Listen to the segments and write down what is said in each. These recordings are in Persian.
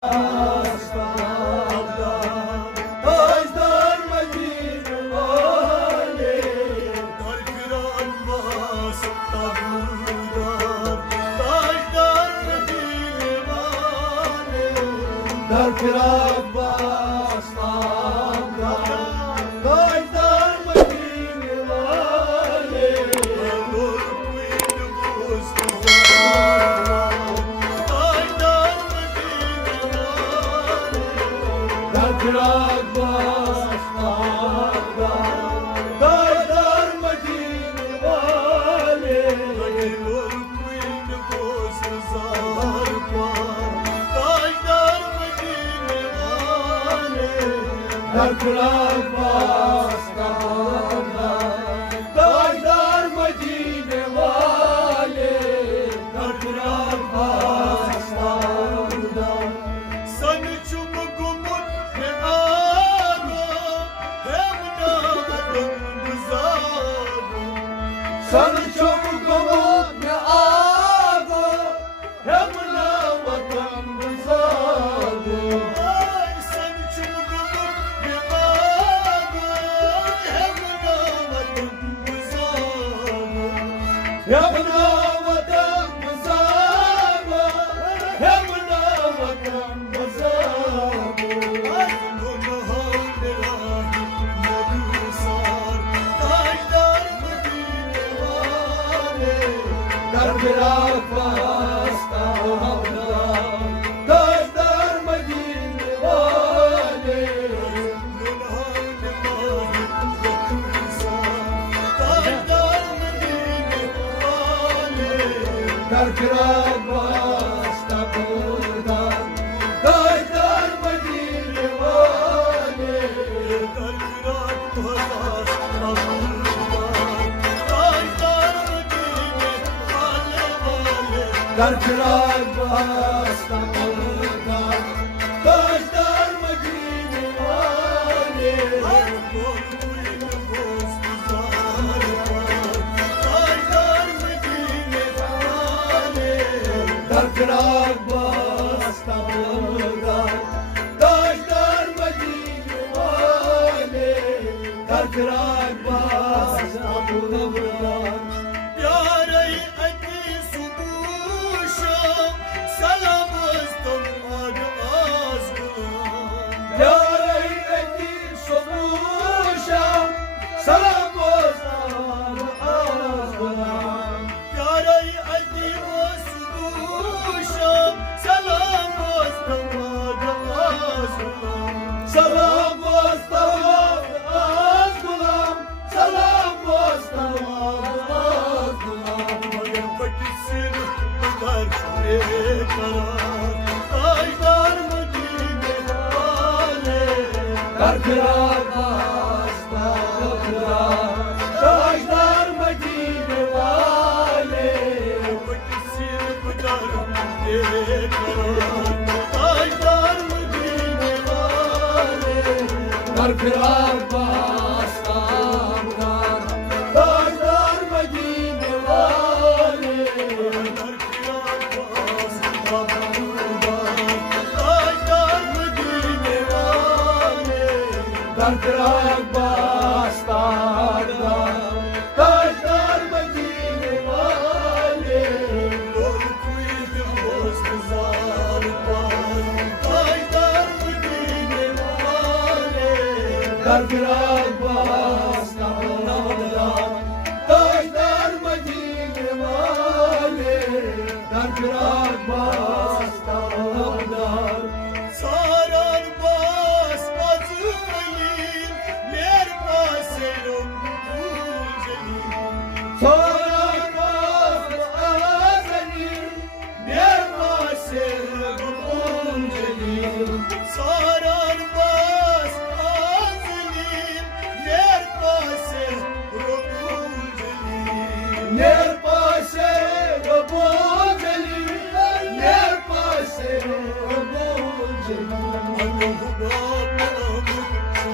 Tajdar Medine vali, Darkir Abbas tabudar. Tajdar Medine vali, Darkir Abbas tabudar. Tajdar Medine vali, Nur Queen Mustafar. Tajdar Medine vali, Darkir Abbas tabudar. Tajdar Medine vali, Nur Queen Mustafar. Tajdar Medine vali, Darkir Abbas tabudar. Tajdar Medine vali, Darkir Abbas tabudar. San çubuk umut ne ağla, hem nadan buzadı. San çubuk umut ne ağla, hem nadan buzadı. Ay san çubuk umut ne ağla, hem nadan buzadı. Hem nadan buzadı, hem nadan buzadı. Ay günahın ilahi nebusar, Tajdar Medine vali, Darkir Abbas tabudar. Tajdar Medine vali, günahın ilahi nebusar, Tajdar Medine vali, Darkir Abbas tabudar. Tajdar Medine vali, Darkir Abbas tabudar. Tajdar Medine vali, Darkir Abbas tabudar. Tajdar Medine vali, Nur Queen Mustafar. Tajdar Medine vali, Darkir Abbas tabudar. Tajdar Medine vali, Darkir Abbas tabudar. Pyare ati subuşa, salam istam agaz gulam. Pyare ati subuşa, salam istam agaz gulam. Pyare ati subuşa, salam istam agaz gulam. Salam istam agaz gulam. Salam istam agaz gulam. Magar pakisin kadar karar. Tajdar Medine vali, Darkir Abbas tabudar. Tajdar Medine vali, pakisin kadar karar. Tajdar Medine vali, Darkir Abbas tabudar. Tajdar Medine vali, Darkir Abbas tabudar. Tajdar Medine vali, Darkir Abbas tabudar. Tajdar Medine vali, Nur Queen Mustafar. Tajdar Medine vali, Darkir Abbas tabudar. Tajdar Medine vali, Darkir Abbas tabudar. Sarar bas azlin, ler baselum ujelin. Sarar bas azlin, ler baselum ujelin. Sarar bas azlin, ler baselum ujelin. Ler baselum ujelin, ler baselum ujelin. Allahu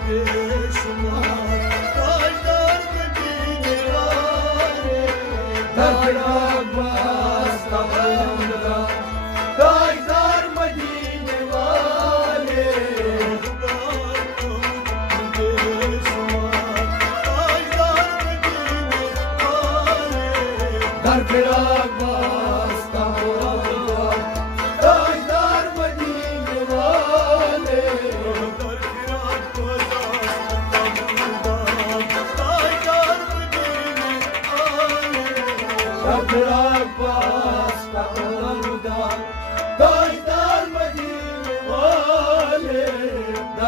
Rabbuh subhanahu. Tajdar Medine vali, Darkir Abbas tabudar. Tajdar Medine vali,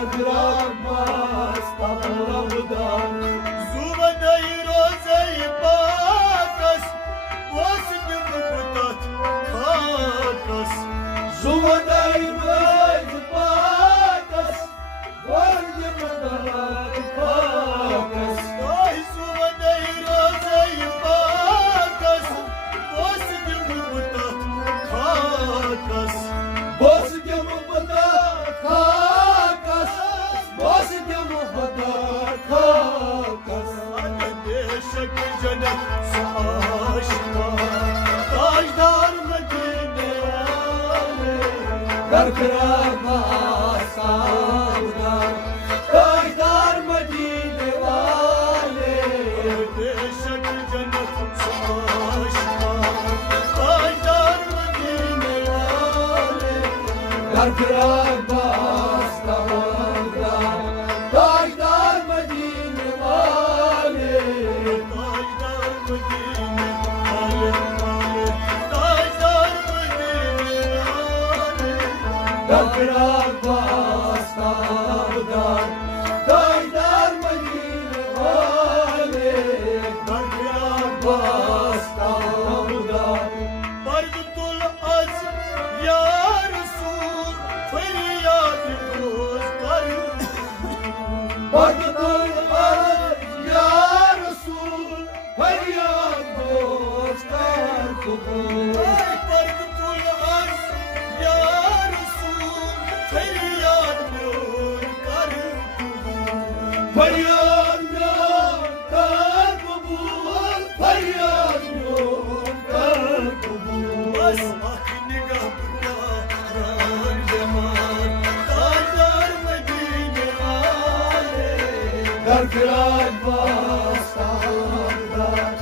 Darpir Abbas Tavdan Zuvadai rozai bakas Vasdim butat kakas Zuvadai rozai bakas Vasdim butat kakas Ay zuvadai rozai bakas Vasdim butat kakas Vasdim butat kakas Vasdim butat kakas Deşek cennet aşka Tajdar Medine vale Darpir Abbas Tavdan Tajdar Medine vale Deşek cennet aşka Tajdar Medine vale Darpir Abbas Tavdan Tajdar Medine vale Tajdar Medine vale Tajdar Medine vale Darpir Abbas Tavdan Tajdar Medine vale Darpir Abbas Tavdan Bardutul az ya Resul feryad dost kar Bardutul az ya Resul feryad dost kar kubur Bardutul az ya Resul feryad dost kar kubur Feryad dost kar kubur Feryad dost kar kubur Bas nigah bırakar zaman Tajdar Medine vale Darpir Abbas Tavdan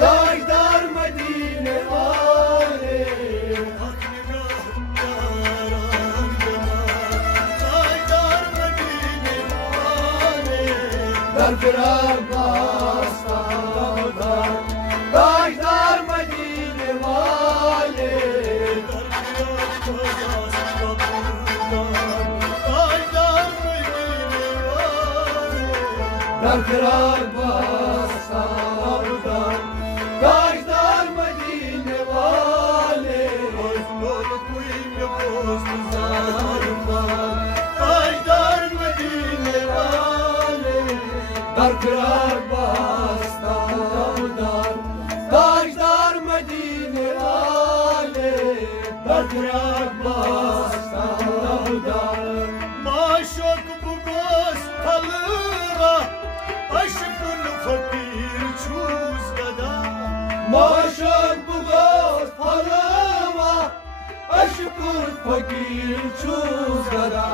Tajdar Medine vale Hak nigah bırakar zaman Tajdar Medine vale Darpir Abbas Tavdan Tajdar Medine vale Darpir Abbas Tavdan Tajdar Medine vale Darpir Abbas Tavdan Tajdar Medine vale Azmar kuyum post zarman Tajdar Medine vale Darpir Abbas Tavdan Tajdar Medine vale Darpir Abbas Tavdan Maşok bu göz kalıra Aşkın fakir çuzgada Maşok bu göz kalıra Aşkın fakir çuzgada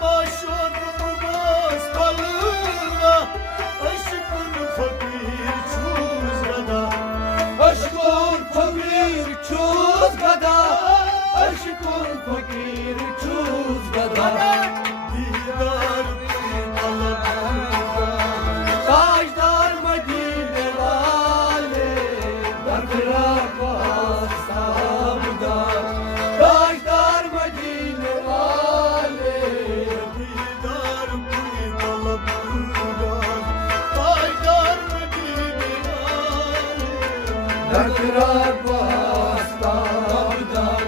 Maşok bu göz kalıra Aşkın fakir çuzgada Aşkın fakir çuzgada Aşkın fakir çuzgada Didar Allah'ta Tajdar Medine vale Darpir Abbas Tavdan Tajdar Medine vale Didar Allah'ta Tajdar Medine vale Darpir Abbas Tavdan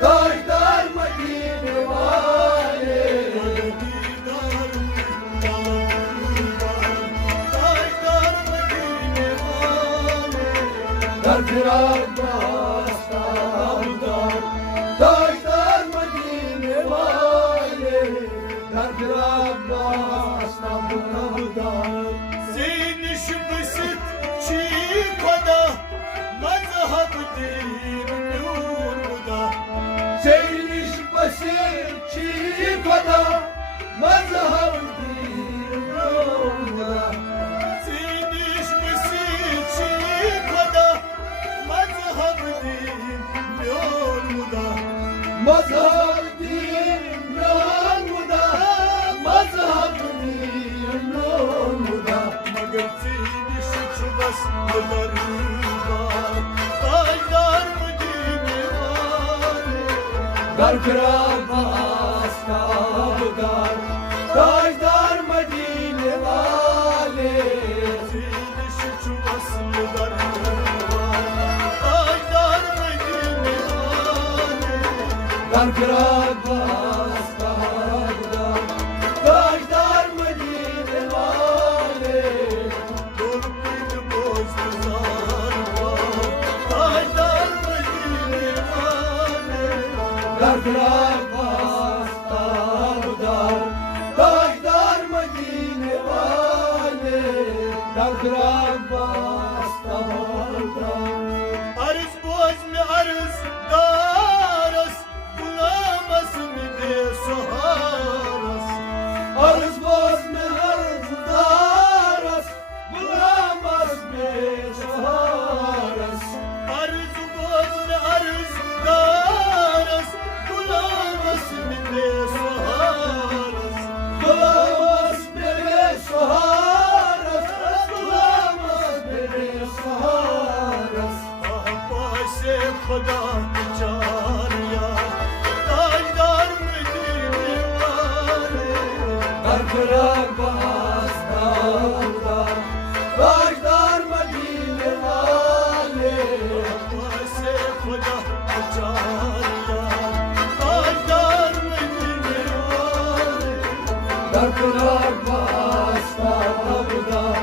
Tajdar Medine vale Didar Tajdar Medine vale Darpir Abbas Tavdan Tajdar Medine vale Darpir Abbas Tavdan Zeyni şüphesiz çiğkada Mazhab din nurda Zeyni şüphesiz çiğkada Mazhab din nurda Zeyni şüphesiz çiğkada Mazhab din nurda Mazhab din nurda Mazhab din nurda Magar zeyni şüphesiz Tajdar Medine vale Darpir Abbas Tavdan در عباس تابدار تاجدار مدینه واله دلپید بزرگزار تاجدار مدینه واله در عباس تابدار تاجدار مدینه واله در عباس تابدار عرض بوزم عرض دارس غلامس میده سهارس عرض بوزم عرض دارس غلامس میده سهارس عرض بوزم عرض دارس غلامس میده سهارس غلامس میده سهارس غلامس میده سهارس से खुदा चार यार ताजदार मदीने वाले در عباس تابدار تاجدار مدینه واله से खुदा चार यार ताजदार मदीने वाले در عباس تابدار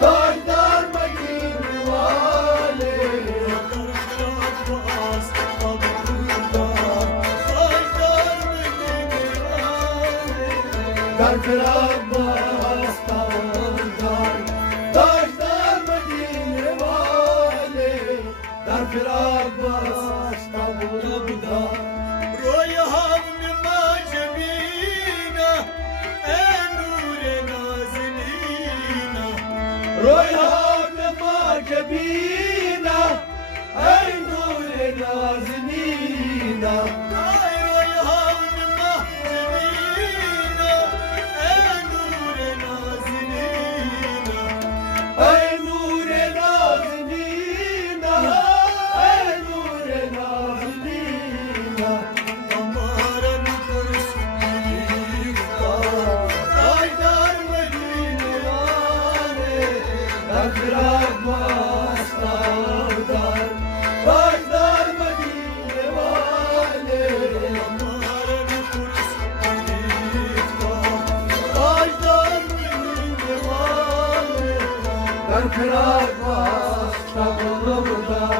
تاجدار مدینه واله در عباس تابدار تاجدار مدینه واله در عباس تابدار روی هم ما جبینا ای نور نازنینا روی هم ما جبینا ای نور نازنینا روی هم ما جبینا ای نور نازنینا ای نور نازنینا हमारा पुरुष ताजदार मदीने वाले در عباس تابدار ताजदार मदीने वाले हमारा पुरुष ताजदार मदीने वाले در عباس تابدار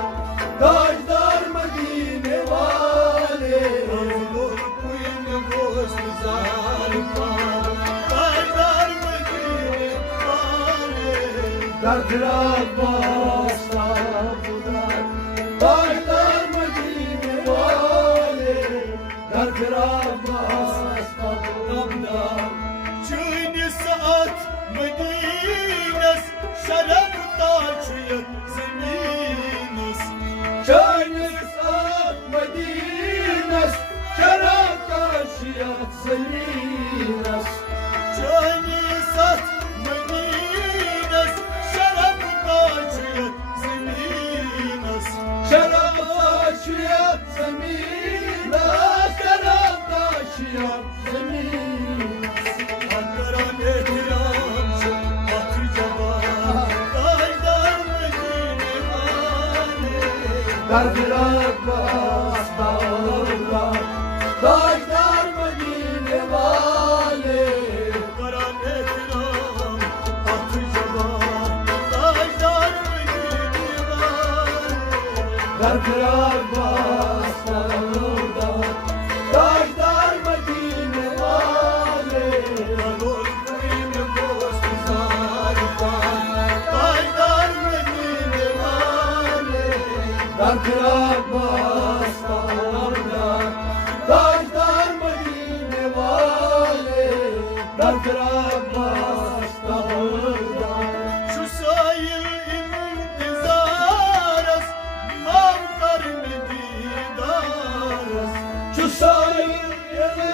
تاجدار مدینه واله کوین بزرگزار تاجدار مدینه واله در عباس تابدار تاجدار مدینه واله در عباس تابدار چون ساعت مدینه شرف تاجیت زمینس چون ساعت مدینه شرف تاجیت زمینس چون ساعت مدینه شرف تاجیت زمینس شرف تاجیت زمینس شرف تاجیت زمینس حقران احترام شد حقر جوان تاجدار مدینه واله در عباس تابدار تاجدار مدینه واله حقران احترام حقر جوان تاجدار مدینه واله در عباس تابدار تاجدار مدینه واله کوین بزرگزار تاجدار مدینه واله در عباس تابدار تاجدار مدینه واله در عباس تابدار شو سایل انتظار است ممطر دیدار است شو سایل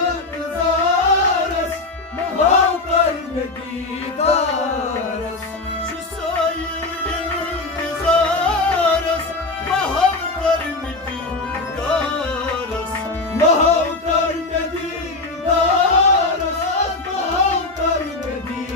انتظار است ممطر دیدار است شو سایل انتظار است ممطر دیدار است ممطر دیدار است ممطر دیدار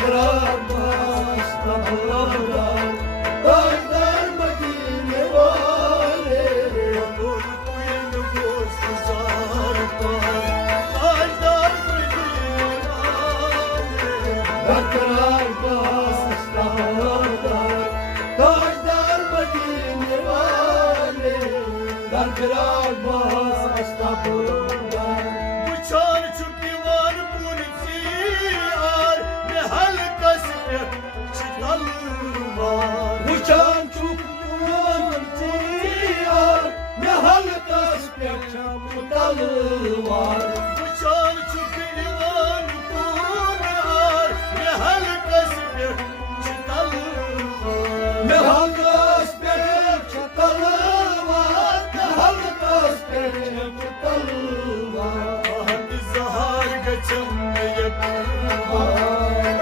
Berkrar basta buradan Tajdar Medine vale Nur kuyun bozguzar par Tajdar Medine vale Berkrar basta buradan Tajdar Medine vale Berkrar basta buradan Bıçar çuki var polisiyer Ne halkas bir çıkal var Bıçar çuki var polisiyer Ne halkas bir çıkal var Bıçar çuki var polisiyer Ne halkas bir çıkal var Ne halkas bir çıkal var Ne halkas bir çıkal var Zahar geçemeye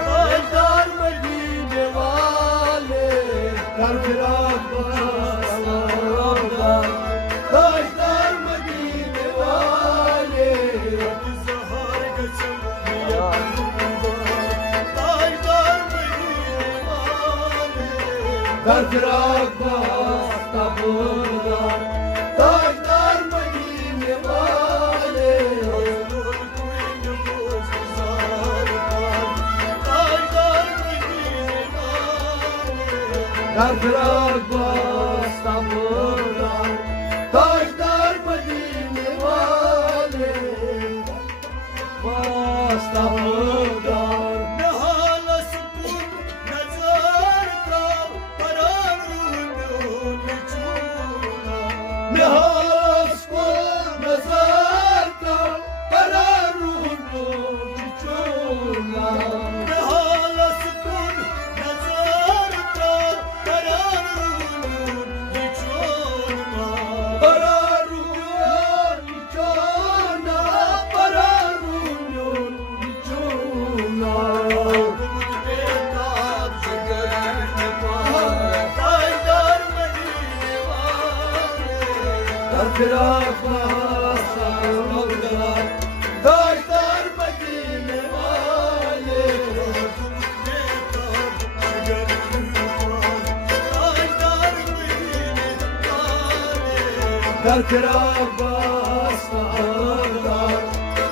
Tajdar Medine vale Berkrar basta buradan Tajdar Medine vale Zahar geçemeye Tajdar Medine vale Berkrar basta buradan Tajdar Medine vale Berkrar basta buradan Tajdar Medine vale Basta buradan Ne hala sukun ne zarkal Paran ruhunun içuna Ne hala sukun ne zarkal Paran ruhunun içuna Ne hala sukun ne zarkal Paran ruhunun içuna Paran ruhunun içuna Paran ruhunun içuna Umut bekar şekerine var Tajdar Medine vale Berkrar basta buradan Tajdar Medine vale Umut bekar şekerine var Tajdar Medine vale Berkrar basta buradan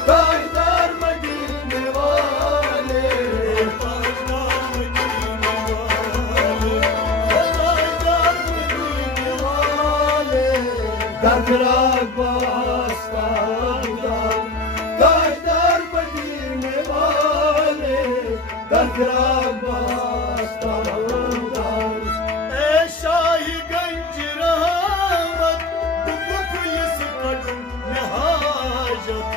Tajdar Medine vale Tajdar Medine vale Tajdar Medine vale Berkrar basta buradan Tajdar Medine vale Berkrar basta buradan Ey Şahi Genç Rahmet Bu muklis kadın ne hacet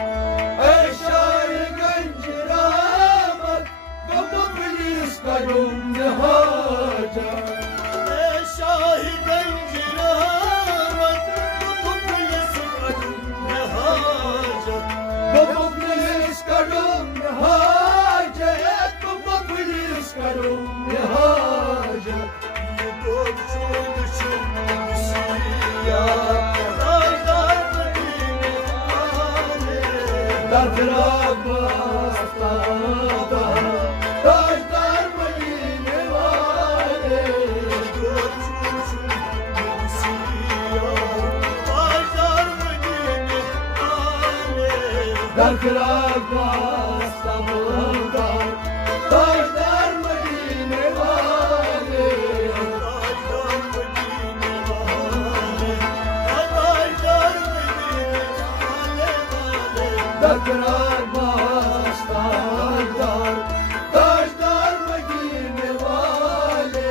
Ey Şahi Genç Rahmet Bu muklis kadın ne hacet Ey Şahi Genç Rahmet Bu muklis kadın ne hacet Bu muklis kadın ne hacet Bu muklis kadın ne hacet Yedok çoluşum siyah Tajdar Medine vale Berkrar basta buradan Tajdar Medine vale Yedok çoluşum siyah Tajdar Medine vale Berkrar basta buradan Tajdar Medine vale Tajdar Medine vale Tajdar Medine vale Berkrar basta buradan Tajdar Medine vale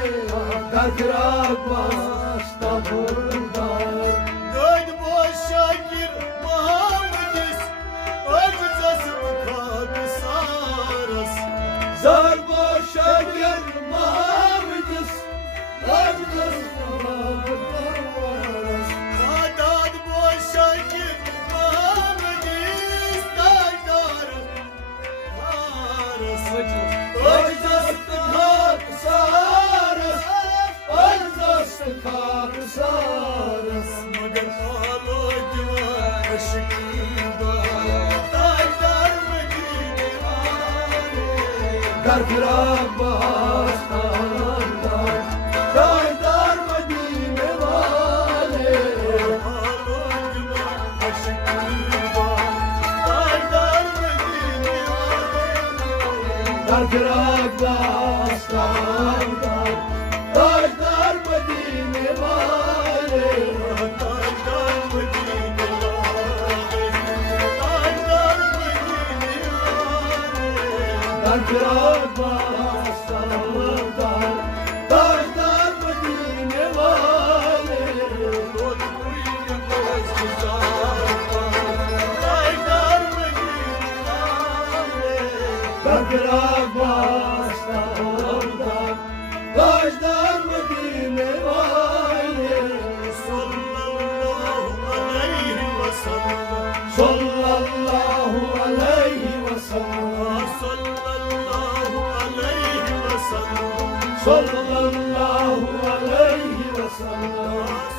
Berkrar basta buradan Dön boşa gir Muhammedis Acıcası kalbi saras Zar boşa gir Muhammedis Acıcası kalbi saras Haddad boşa gir Muhammedis Tajdar Saras Acıcası kalbi saras Acıcası kalbi saras Magar hala güven aşkında Tajdar Medine vale Dar Pir Abbas Dar Dar Dar Medine vale Halon güman aşık kurban Dar Dar Medine vale Dar Pir Abbas Dar Dar Dar Medine vale Dar Dar Medine vale Dar Dar Medine vale Dar Pir Abbas Dar Dar Dar Medine vale Rol kuyuya koz güzel Dar Dar Medine vale Dar Pir Abbas Dar Dar Dar Medine vale Sallallahu aleyhi ve sellem Sallallahu aleyhi ve sellem Sallallahu aleyhi ve sellem Sallallahu aleyhi ve sellem